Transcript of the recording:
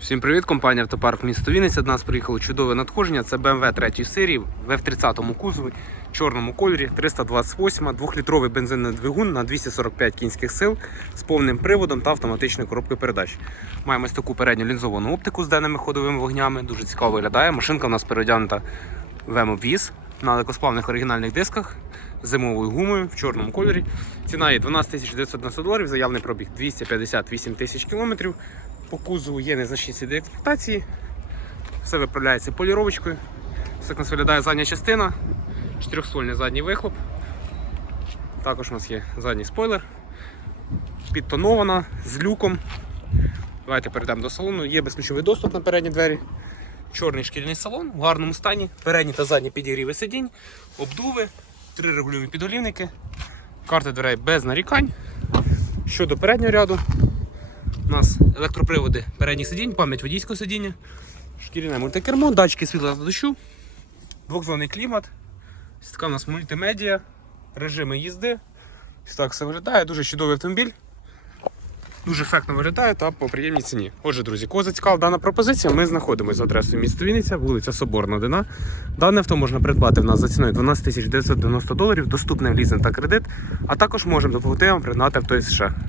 Всім привіт, компанія Автопарк місто Вінниця. До нас приїхало чудове надходження. Це BMW 3 серії в F30 кузові, чорному кольорі, 328, 2-літровий бензинний двигун на 245 кінських сил з повним приводом та автоматичною коробкою передач. Маємо ось таку передню лінзовану оптику з денними ходовими вогнями. Дуже цікаво виглядає. Машинка у нас переодягнута в ем-обвіз на легкосплавних оригінальних дисках з зимовою гумою в чорному кольорі. Ціна її 12 990 доларів, заявний пробіг 258 тисяч кілометрів. По кузову є незначні сліди експлуатації. Все виправляється поліровочкою. Так нас виглядає задня частина, чотирьохствольний задній вихлоп. Також у нас є задній спойлер. Підтонована з люком. Давайте перейдемо до салону. Є безключовий доступ на передні двері. Чорний шкільний салон в гарному стані. Передні та задні підігріви сидінь, обдуви, три регулювні підголівники, карти дверей без нарікань. Щодо переднього ряду, у нас електроприводи передніх сидінь, пам'ять водійського сидіння, шкіряне мультикермо, датчики світла та дощу, двохзонний клімат, ось така у нас мультимедіа, режими їзди. Ось так все виглядає, дуже чудовий автомобіль. Дуже ефектно виглядає та по приємній ціні. Отже, друзі, кого зацікавила дана пропозиція, ми знаходимося за адресою міста Вінниця, вулиця Соборна 1. Дане авто можна придбати в нас за ціною 12 990 доларів, доступне в лізинг та кредит, а також можемо допомогти вам пригнати авто із США.